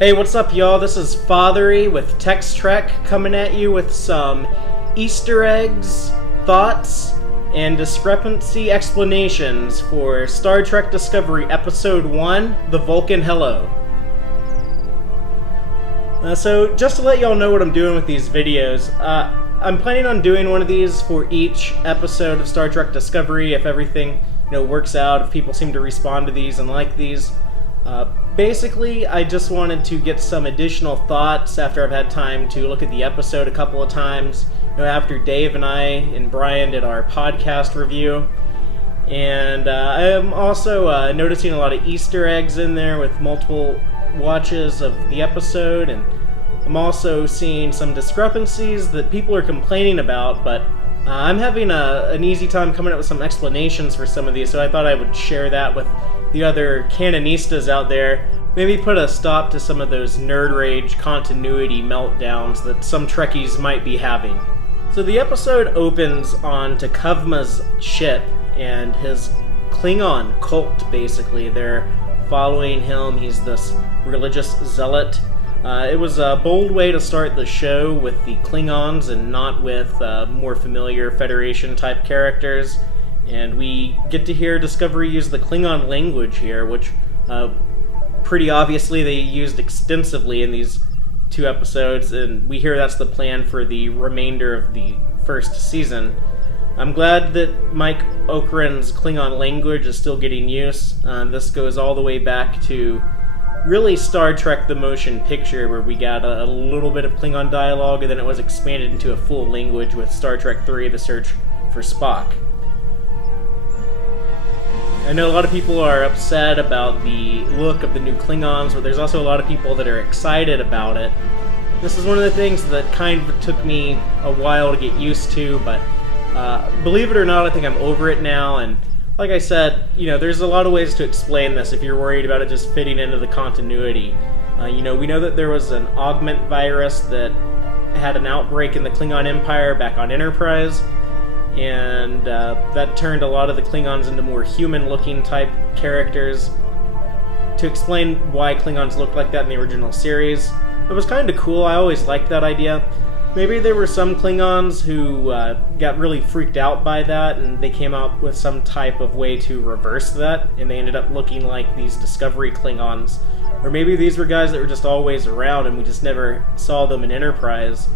Hey, what's up, y'all? This is Fathery with Tex-Trek coming at you with some Easter eggs, thoughts, and discrepancy explanations for Star Trek Discovery Episode 1, The Vulcan Hello. So, just to let y'all know what I'm doing with these videos, I'm planning on doing one of these for each episode of Star Trek Discovery if everything works out, if people seem to respond to these and like these. Basically, I just wanted to get some additional thoughts after I've had time to look at the episode a couple of times, after Dave and I and Brian did our podcast review. And I am also noticing a lot of Easter eggs in there with multiple watches of the episode, and I'm also seeing some discrepancies that people are complaining about, but I'm having an easy time coming up with some explanations for some of these, so I thought I would share that with the other canonistas out there. Maybe put a stop to some of those nerd rage continuity meltdowns that some Trekkies might be having. So the episode opens on T'Kuvma's ship and his Klingon cult, basically. They're following him. He's this religious zealot. It was a bold way to start the show with the Klingons and not with more familiar Federation-type characters. And we get to hear Discovery use the Klingon language here, which pretty obviously they used extensively in these two episodes, and we hear that's the plan for the remainder of the first season. I'm glad that Mike Okren's Klingon language is still getting use. This goes all the way back to really Star Trek the Motion Picture, where we got a little bit of Klingon dialogue, and then it was expanded into a full language with Star Trek 3, The Search for Spock. I know a lot of people are upset about the look of the new Klingons, but there's also a lot of people that are excited about it. This is one of the things that kind of took me a while to get used to, but believe it or not, I think I'm over it now, and like I said, there's a lot of ways to explain this if you're worried about it just fitting into the continuity. We know that there was an augment virus that had an outbreak in the Klingon Empire back on Enterprise, and that turned a lot of the Klingons into more human-looking type characters. To explain why Klingons looked like that in the original series, it was kind of cool. I always liked that idea. Maybe there were some Klingons who got really freaked out by that, and they came out with some type of way to reverse that, and they ended up looking like these Discovery Klingons. Or maybe these were guys that were just always around, and we just never saw them in Enterprise.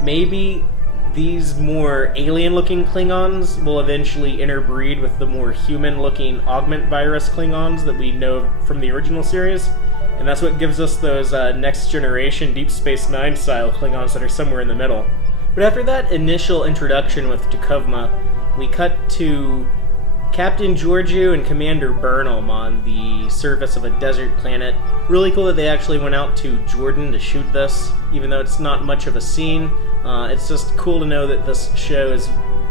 Maybe these more alien-looking Klingons will eventually interbreed with the more human-looking augment virus Klingons that we know from the original series. And that's what gives us those Next Generation Deep Space Nine style Klingons that are somewhere in the middle. But after that initial introduction with T'Kuvma, we cut to Captain Georgiou and Commander Burnham on the surface of a desert planet. Really cool that they actually went out to Jordan to shoot this, even though it's not much of a scene. It's just cool to know that this show is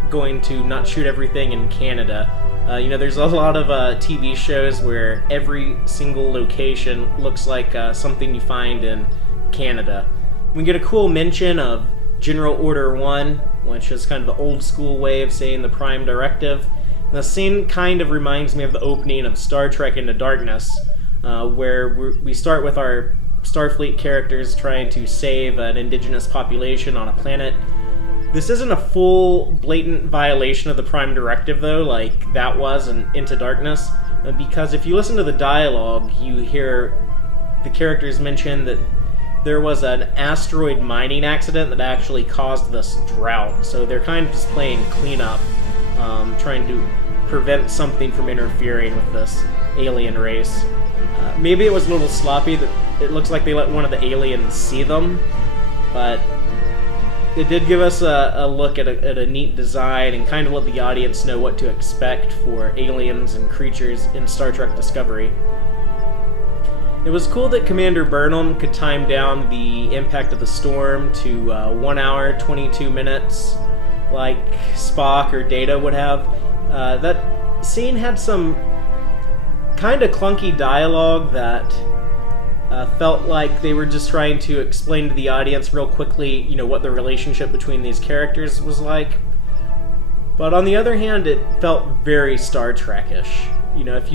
going to not shoot everything in Canada. There's a lot of TV shows where every single location looks like something you find in Canada. We get a cool mention of General Order 1, which is kind of an old school way of saying the Prime Directive. The scene kind of reminds me of the opening of Star Trek Into Darkness, where we start with our Starfleet characters trying to save an indigenous population on a planet. This isn't a full, blatant violation of the Prime Directive, though, like that was in Into Darkness, because if you listen to the dialogue, you hear the characters mention that there was an asteroid mining accident that actually caused this drought, so they're kind of just playing cleanup, trying to prevent something from interfering with this alien race. Maybe it was a little sloppy, that it looks like they let one of the aliens see them, but it did give us a look at a neat design and kind of let the audience know what to expect for aliens and creatures in Star Trek Discovery. It was cool that Commander Burnham could time down the impact of the storm to 1 hour, 22 minutes, like Spock or Data would have. That scene had some kind of clunky dialogue that felt like they were just trying to explain to the audience real quickly, what the relationship between these characters was like. But on the other hand, it felt very Star Trek-ish. You know, if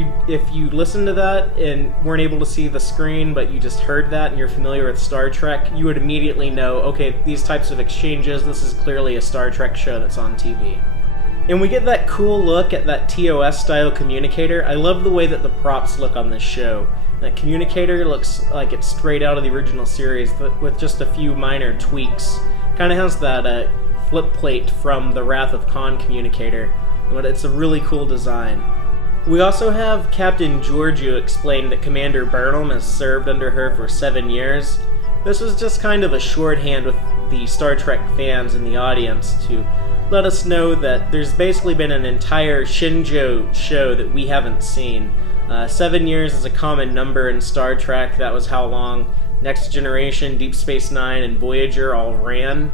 you listen to that and weren't able to see the screen, but you just heard that and you're familiar with Star Trek, you would immediately know, okay, these types of exchanges, this is clearly a Star Trek show that's on TV. And we get that cool look at that TOS-style communicator. I love the way that the props look on this show. That communicator looks like it's straight out of the original series, but with just a few minor tweaks. Kind of has that flip plate from the Wrath of Khan communicator, but it's a really cool design. We also have Captain Georgiou explain that Commander Burnham has served under her for 7 years. This was just kind of a shorthand with the Star Trek fans in the audience to let us know that there's basically been an entire Shinjo show that we haven't seen. 7 years is a common number in Star Trek. That was how long Next Generation, Deep Space Nine, and Voyager all ran.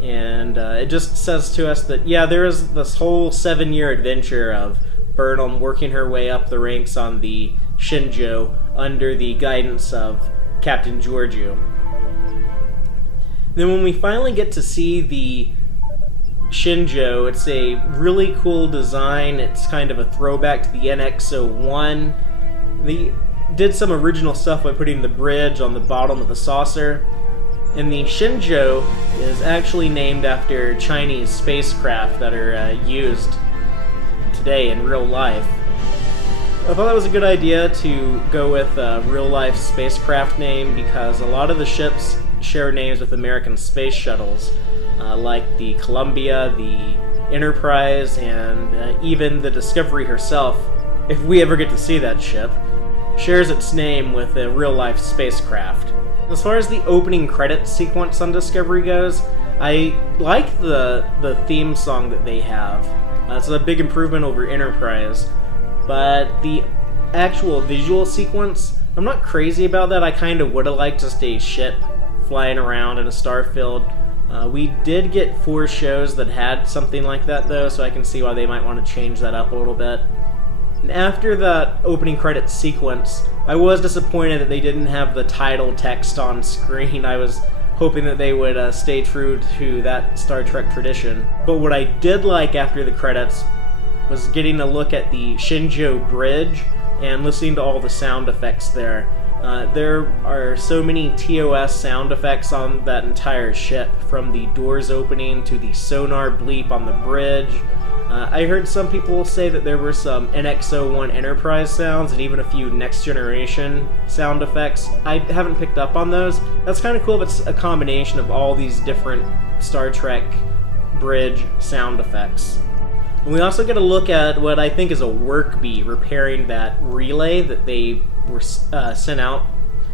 And it just says to us that, yeah, there is this whole 7-year adventure of Burnham working her way up the ranks on the Shinjo under the guidance of Captain Georgiou. Then when we finally get to see the Shinjo, it's a really cool design. It's kind of a throwback to the NX-01. They did some original stuff by putting the bridge on the bottom of the saucer. And the Shinjo is actually named after Chinese spacecraft that are used today in real life. I thought that was a good idea to go with a real-life spacecraft name because a lot of the ships share names with American space shuttles, like the Columbia, the Enterprise, and even the Discovery herself, if we ever get to see that ship, shares its name with a real-life spacecraft. As far as the opening credits sequence on Discovery goes, I like the theme song that they have. It's a big improvement over Enterprise. But the actual visual sequence, I'm not crazy about that. I kind of would have liked just a ship flying around in a star field. We did get 4 shows that had something like that, though, so I can see why they might want to change that up a little bit. And after that opening credits sequence, I was disappointed that they didn't have the title text on screen. I was hoping that they would stay true to that Star Trek tradition. But what I did like after the credits was getting a look at the Shinjo Bridge and listening to all the sound effects there. There are so many TOS sound effects on that entire ship, from the doors opening to the sonar bleep on the bridge. I heard some people say that there were some NX-01 Enterprise sounds and even a few Next Generation sound effects. I haven't picked up on those. That's kind of cool, but it's a combination of all these different Star Trek bridge sound effects. And we also get a look at what I think is a work bee repairing that relay that they were sent out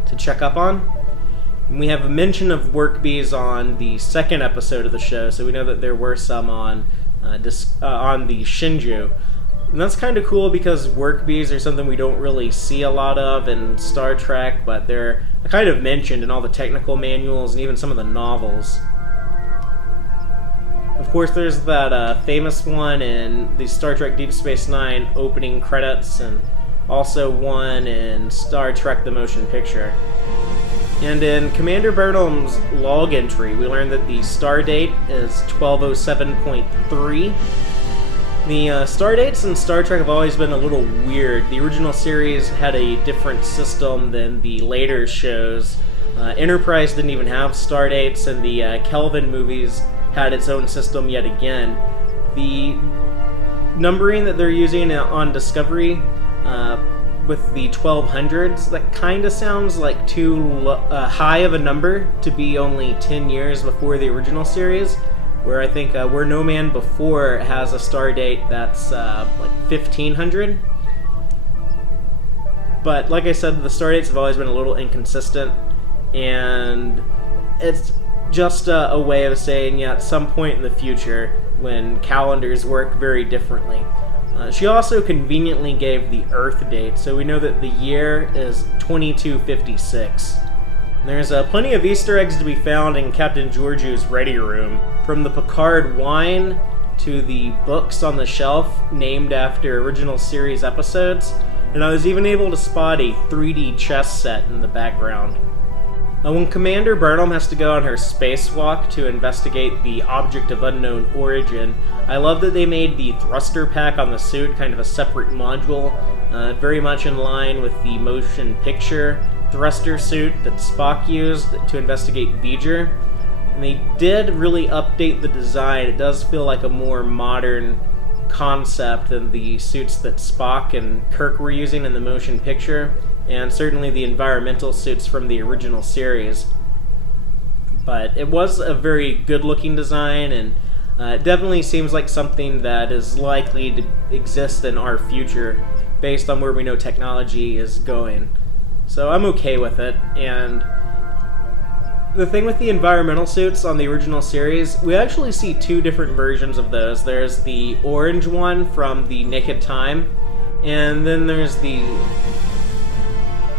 to check up on. And we have a mention of work bees on the second episode of the show, so we know that there were some on the Shinju. And that's kind of cool because work bees are something we don't really see a lot of in Star Trek, but they're kind of mentioned in all the technical manuals and even some of the novels. Of course, there's that famous one in the Star Trek Deep Space Nine opening credits, and also one in Star Trek The Motion Picture. And in Commander Burnham's log entry, we learned that the star date is 1207.3. The star dates in Star Trek have always been a little weird. The original series had a different system than the later shows. Enterprise didn't even have star dates, and the Kelvin movies had its own system yet again. The numbering that they're using on Discovery with the 1200s, that kind of sounds like too high of a number to be only 10 years before the original series, where I think Where No Man Before has a star date that's like 1500. But like I said, the star dates have always been a little inconsistent, and it's just a way of saying, yeah, at some point in the future, when calendars work very differently. She also conveniently gave the Earth date, so we know that the year is 2256. There's plenty of Easter eggs to be found in Captain Georgiou's ready room, from the Picard wine to the books on the shelf named after original series episodes, and I was even able to spot a 3D chess set in the background. When Commander Burnham has to go on her spacewalk to investigate the object of unknown origin, I love that they made the thruster pack on the suit kind of a separate module, very much in line with the motion picture thruster suit that Spock used to investigate V'ger. And they did really update the design. It does feel like a more modern concept than the suits that Spock and Kirk were using in the motion picture, and certainly the environmental suits from the original series. But it was a very good-looking design, and it definitely seems like something that is likely to exist in our future based on where we know technology is going. So I'm okay with it, and the thing with the environmental suits on the original series, we actually see two different versions of those. There's the orange one from the Naked Time, and then there's the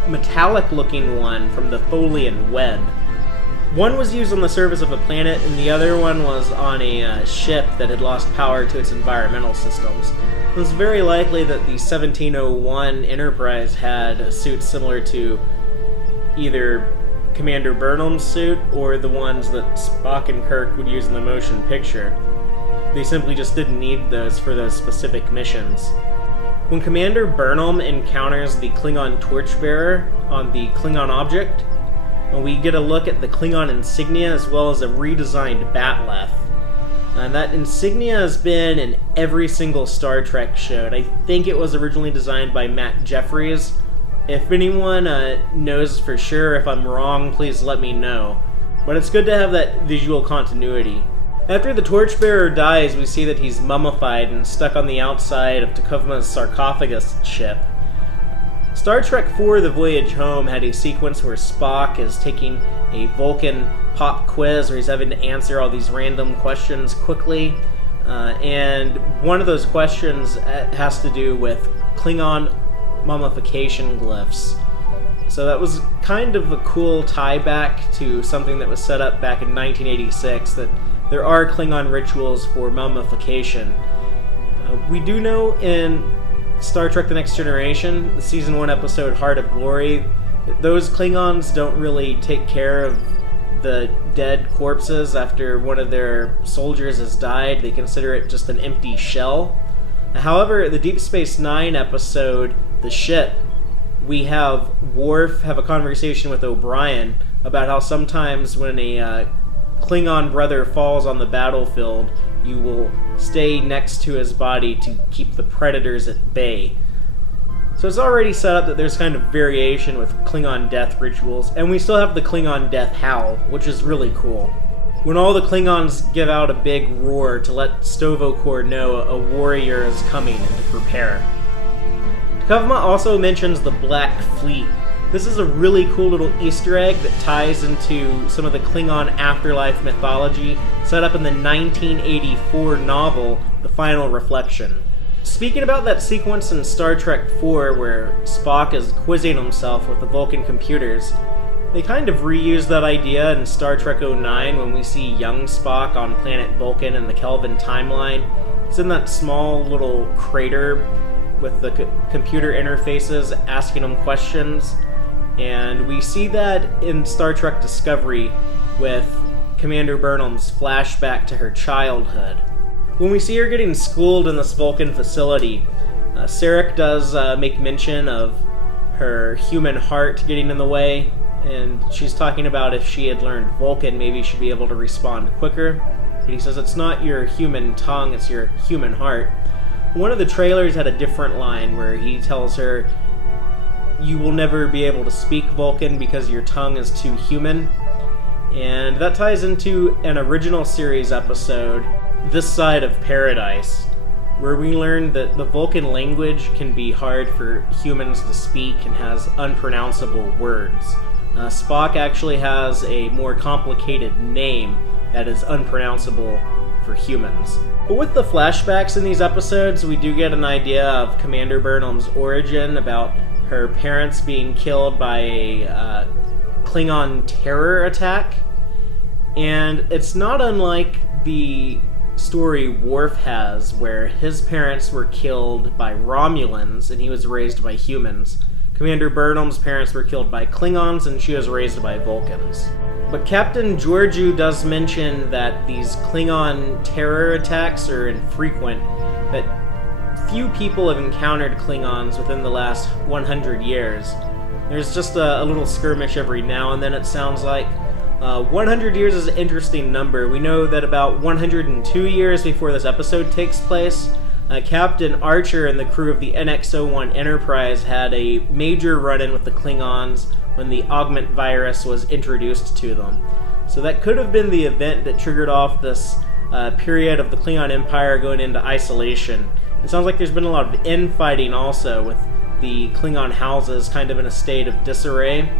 metallic-looking one from the Tholian Web. One was used on the surface of a planet, and the other one was on a ship that had lost power to its environmental systems. It was very likely that the 1701 Enterprise had a suit similar to either Commander Burnham's suit or the ones that Spock and Kirk would use in the motion picture. They simply just didn't need those for those specific missions. When Commander Burnham encounters the Klingon torchbearer on the Klingon object, we get a look at the Klingon insignia as well as a redesigned Batleth. And that insignia has been in every single Star Trek show. And I think it was originally designed by Matt Jeffries. If anyone knows for sure, if I'm wrong, please let me know. But it's good to have that visual continuity. After the torchbearer dies, we see that he's mummified and stuck on the outside of T'Kuvma's sarcophagus ship. Star Trek IV: The Voyage Home had a sequence where Spock is taking a Vulcan pop quiz where he's having to answer all these random questions quickly. And one of those questions has to do with Klingon mummification glyphs. So that was kind of a cool tie back to something that was set up back in 1986, that there are Klingon rituals for mummification. We do know in Star Trek The Next Generation, the Season 1 episode Heart of Glory, that those Klingons don't really take care of the dead corpses after one of their soldiers has died. They consider it just an empty shell. However, the Deep Space Nine episode, The Ship, we have Worf have a conversation with O'Brien about how sometimes when a Klingon brother falls on the battlefield, you will stay next to his body to keep the predators at bay. So it's already set up that there's kind of variation with Klingon death rituals, and we still have the Klingon death howl, which is really cool. When all the Klingons give out a big roar to let Sto-vo-kor know a warrior is coming and to prepare. T'Kuvma also mentions the Black Fleet. This is a really cool little Easter egg that ties into some of the Klingon afterlife mythology set up in the 1984 novel, The Final Reflection. Speaking about that sequence in Star Trek IV where Spock is quizzing himself with the Vulcan computers, they kind of reused that idea in Star Trek 09 when we see young Spock on planet Vulcan in the Kelvin timeline. It's in that small little crater with the computer interfaces asking him questions. And we see that in Star Trek Discovery with Commander Burnham's flashback to her childhood. When we see her getting schooled in this Vulcan facility, Sarek does make mention of her human heart getting in the way, and she's talking about if she had learned Vulcan, maybe she'd be able to respond quicker. But he says it's not your human tongue, it's your human heart. One of the trailers had a different line where he tells her, you will never be able to speak Vulcan because your tongue is too human. And that ties into an original series episode, This Side of Paradise, where we learn that the Vulcan language can be hard for humans to speak and has unpronounceable words. Spock actually has a more complicated name that is unpronounceable for humans. But with the flashbacks in these episodes, we do get an idea of Commander Burnham's origin, about her parents being killed by a Klingon terror attack. And it's not unlike the story Worf has, where his parents were killed by Romulans and he was raised by humans. Commander Burnham's parents were killed by Klingons and she was raised by Vulcans. But Captain Georgiou does mention that these Klingon terror attacks are infrequent, that few people have encountered Klingons within the last 100 years. There's just a little skirmish every now and then, it sounds like. 100 years is an interesting number. We know that about 102 years before this episode takes place, Captain Archer and the crew of the NX-01 Enterprise had a major run-in with the Klingons when the augment virus was introduced to them. So that could have been the event that triggered off this period of the Klingon Empire going into isolation. It sounds like there's been a lot of infighting also, with the Klingon houses kind of in a state of disarray.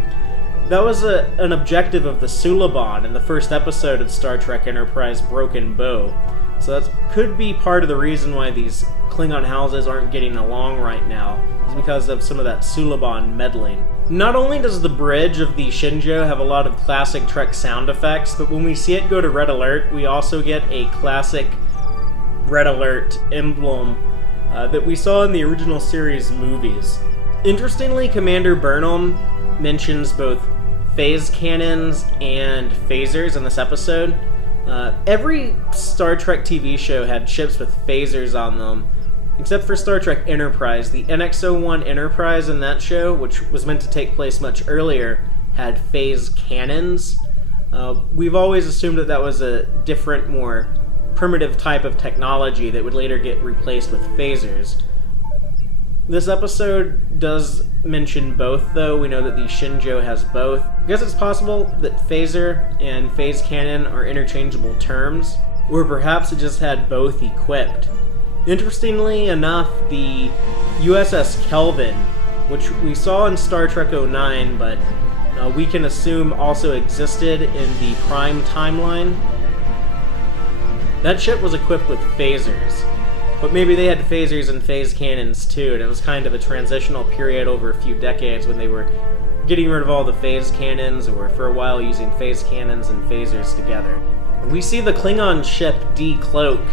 That was an objective of the Suliban in the first episode of Star Trek Enterprise Broken Bow. So that could be part of the reason why these Klingon houses aren't getting along right now, is because of some of that Suliban meddling. Not only does the bridge of the Shinjo have a lot of classic Trek sound effects, but when we see it go to red alert, we also get a classic red alert emblem that we saw in the original series movies. Interestingly, Commander Burnham mentions both phase cannons and phasers in this episode. Every Star Trek TV show had ships with phasers on them, except for Star Trek Enterprise. The NX-01 Enterprise in that show, which was meant to take place much earlier, had phase cannons. We've always assumed that that was a different, more primitive type of technology that would later get replaced with phasers. This episode does mention both, though. We know that the Shinjo has both. I guess it's possible that phaser and phase cannon are interchangeable terms, or perhaps it just had both equipped. Interestingly enough, the USS Kelvin, which we saw in Star Trek 09, but we can assume also existed in the Prime timeline, that ship was equipped with phasers. But maybe they had phasers and phase cannons too, and it was kind of a transitional period over a few decades when they were getting rid of all the phase cannons, or for a while using phase cannons and phasers together. We see the Klingon ship decloak,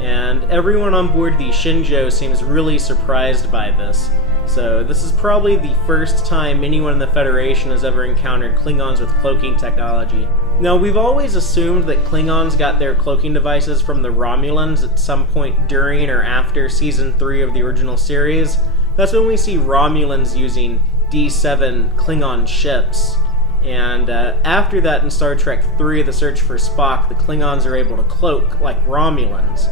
and everyone on board the Shinjo seems really surprised by this. So this is probably the first time anyone in the Federation has ever encountered Klingons with cloaking technology. Now, we've always assumed that Klingons got their cloaking devices from the Romulans at some point during or after Season 3 of the original series. That's when we see Romulans using D7 Klingon ships. And after that, in Star Trek 3, The Search for Spock, the Klingons are able to cloak like Romulans.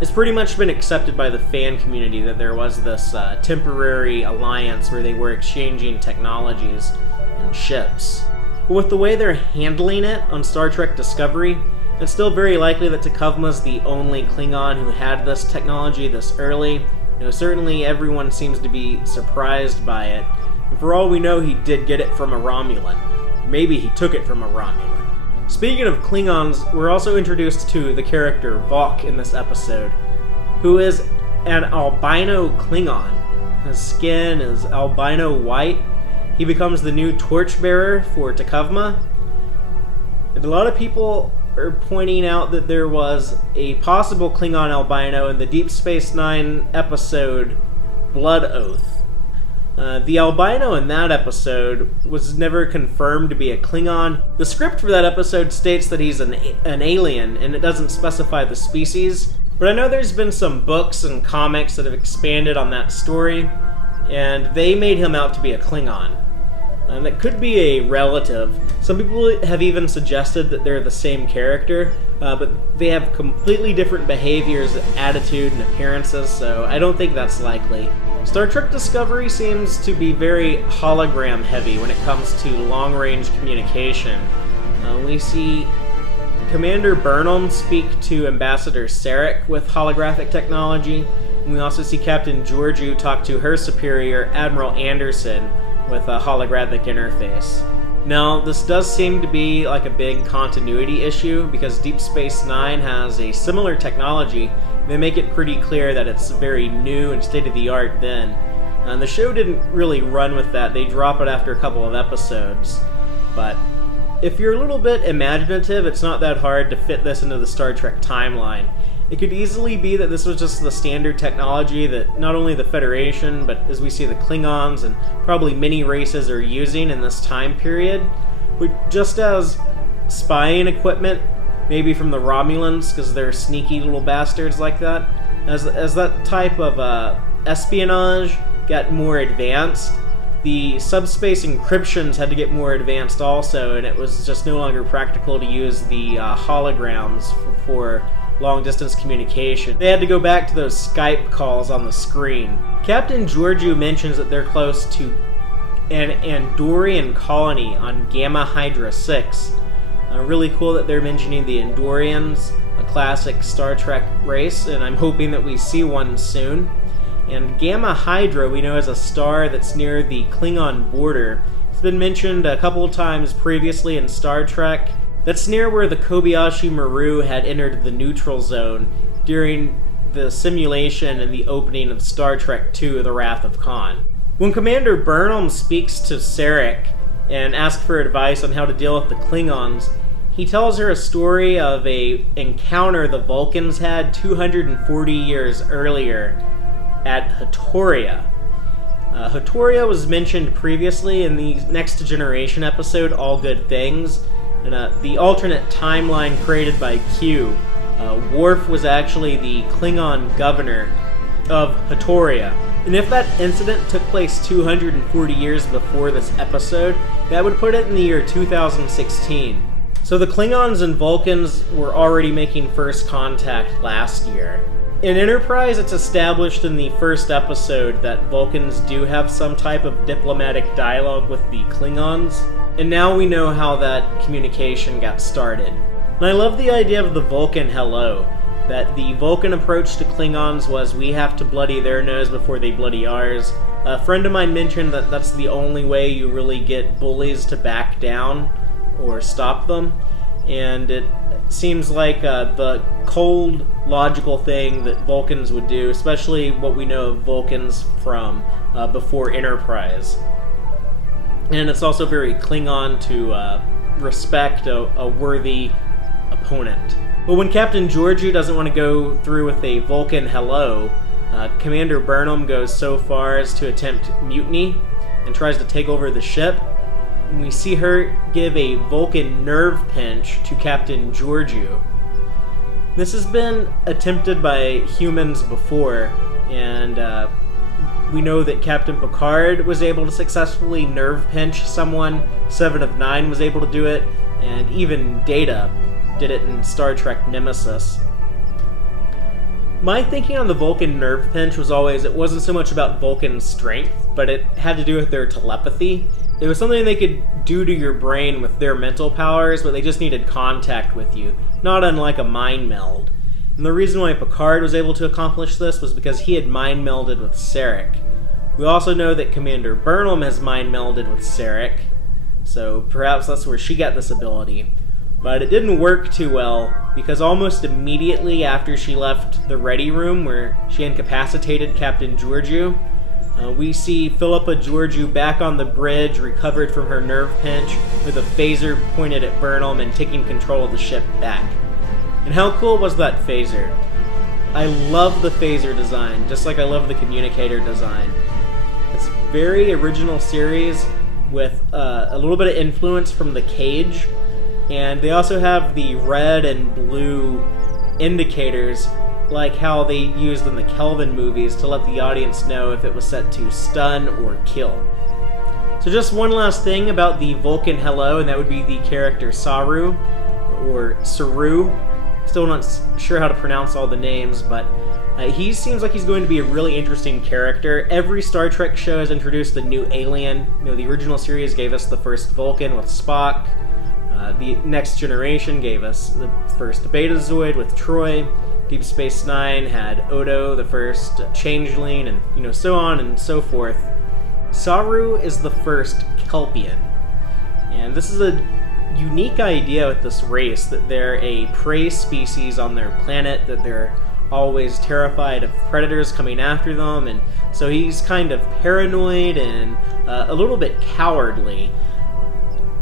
It's pretty much been accepted by the fan community that there was this temporary alliance where they were exchanging technologies and ships. But with the way they're handling it on Star Trek Discovery, it's still very likely that T'Kuvma's the only Klingon who had this technology this early. Certainly everyone seems to be surprised by it. And for all we know, he did get it from a Romulan. Maybe he took it from a Romulan. Speaking of Klingons, we're also introduced to the character Vok in this episode, who is an albino Klingon. His skin is albino white. He becomes the new torchbearer for T'Kuvma. And a lot of people are pointing out that there was a possible Klingon albino in the Deep Space Nine episode Blood Oath. The albino in that episode was never confirmed to be a Klingon. The script for that episode states that he's an alien, and it doesn't specify the species. But I know there's been some books and comics that have expanded on that story, and they made him out to be a Klingon. And that could be a relative. Some people have even suggested that they're the same character, but they have completely different behaviors, attitude, and appearances, so I don't think that's likely. Star Trek Discovery seems to be very hologram heavy when it comes to long-range communication. We see Commander Burnham speak to Ambassador Sarek with holographic technology, and we also see Captain Georgiou talk to her superior, Admiral Anderson, with a holographic interface. Now, this does seem to be like a big continuity issue, because Deep Space Nine has a similar technology. They make it pretty clear that it's very new and state-of-the-art then. And the show didn't really run with that. They drop it after a couple of episodes. But if you're a little bit imaginative, it's not that hard to fit this into the Star Trek timeline. It could easily be that this was just the standard technology that not only the Federation, but as we see the Klingons and probably many races are using in this time period. But just as spying equipment, maybe from the Romulans, because they're sneaky little bastards like that, as that type of espionage got more advanced, the subspace encryptions had to get more advanced also, and it was just no longer practical to use the holograms for long-distance communication. They had to go back to those Skype calls on the screen. Captain Georgiou mentions that they're close to an Andorian colony on Gamma Hydra 6. Really cool that they're mentioning the Andorians, a classic Star Trek race, and I'm hoping that we see one soon. And Gamma Hydra we know is a star that's near the Klingon border. It's been mentioned a couple of times previously in Star Trek. That's near where the Kobayashi Maru had entered the neutral zone during the simulation and the opening of Star Trek II, The Wrath of Khan. When Commander Burnham speaks to Sarek and asks for advice on how to deal with the Klingons, he tells her a story of an encounter the Vulcans had 240 years earlier at Hatoria. Hatoria was mentioned previously in the Next Generation episode, All Good Things, and the alternate timeline created by Q. Worf was actually the Klingon governor of Hatoria. And if that incident took place 240 years before this episode, that would put it in the year 2016. So the Klingons and Vulcans were already making first contact last year. In Enterprise, it's established in the first episode that Vulcans do have some type of diplomatic dialogue with the Klingons, and now we know how that communication got started. And I love the idea of the Vulcan Hello, that the Vulcan approach to Klingons was, we have to bloody their nose before they bloody ours. A friend of mine mentioned that that's the only way you really get bullies to back down or stop them, and it seems like the cold, logical thing that Vulcans would do, especially what we know of Vulcans from before Enterprise. And it's also very Klingon to respect a worthy opponent. But when Captain Georgiou doesn't want to go through with a Vulcan hello, Commander Burnham goes so far as to attempt mutiny and tries to take over the ship. And we see her give a Vulcan nerve pinch to Captain Georgiou. This has been attempted by humans before, and we know that Captain Picard was able to successfully nerve pinch someone, 7 of 9 was able to do it, and even Data did it in Star Trek Nemesis. My thinking on the Vulcan nerve pinch was always, it wasn't so much about Vulcan strength, but it had to do with their telepathy. It was something they could do to your brain with their mental powers, but they just needed contact with you, not unlike a mind meld. And the reason why Picard was able to accomplish this was because he had mind melded with Sarek. We also know that Commander Burnham has mind melded with Sarek, so perhaps that's where she got this ability. But it didn't work too well, because almost immediately after she left the ready room where she incapacitated Captain Georgiou, we see Philippa Georgiou back on the bridge, recovered from her nerve pinch, with a phaser pointed at Burnham and taking control of the ship back. And how cool was that phaser? I love the phaser design, just like I love the communicator design. It's very original series with a little bit of influence from the Cage, and they also have the red and blue indicators like how they used in the Kelvin movies to let the audience know if it was set to stun or kill. So just one last thing about the Vulcan Hello, and that would be the character Saru, or Saru. Still not sure how to pronounce all the names, but he seems like he's going to be a really interesting character. Every Star Trek show has introduced a new alien. You know, the original series gave us the first Vulcan with Spock. The Next Generation gave us the first Betazoid with Troy. Deep Space Nine had Odo, the first changeling, and so on and so forth. Saru is the first Kelpian, and this is a unique idea with this race, that they're a prey species on their planet, that they're always terrified of predators coming after them, and so he's kind of paranoid and a little bit cowardly.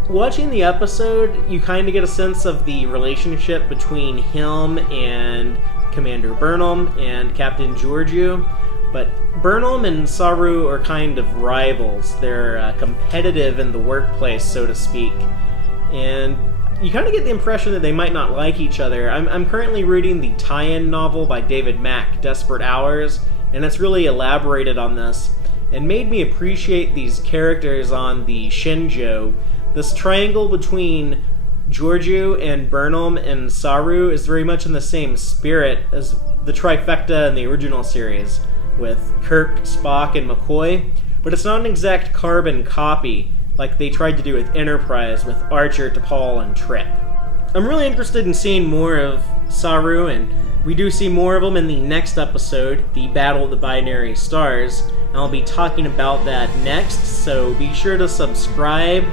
Watching the episode, you kind of get a sense of the relationship between him and Commander Burnham and Captain Georgiou. But Burnham and Saru are kind of rivals. They're competitive in the workplace, so to speak. And you kind of get the impression that they might not like each other. I'm currently reading the tie-in novel by David Mack, Desperate Hours, and it's really elaborated on this and made me appreciate these characters on the Shinjo. This triangle between Georgiou and Burnham and Saru is very much in the same spirit as the trifecta in the original series, with Kirk, Spock, and McCoy, but it's not an exact carbon copy like they tried to do with Enterprise with Archer, T'Pol, and Trip. I'm really interested in seeing more of Saru, and we do see more of them in the next episode, the Battle of the Binary Stars, and I'll be talking about that next, so be sure to subscribe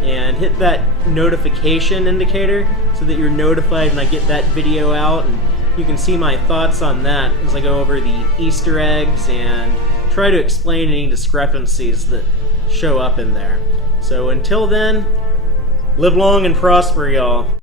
and hit that notification indicator so that you're notified when I get that video out, and you can see my thoughts on that as I go over the Easter eggs and try to explain any discrepancies that show up in there. So until then, live long and prosper, y'all.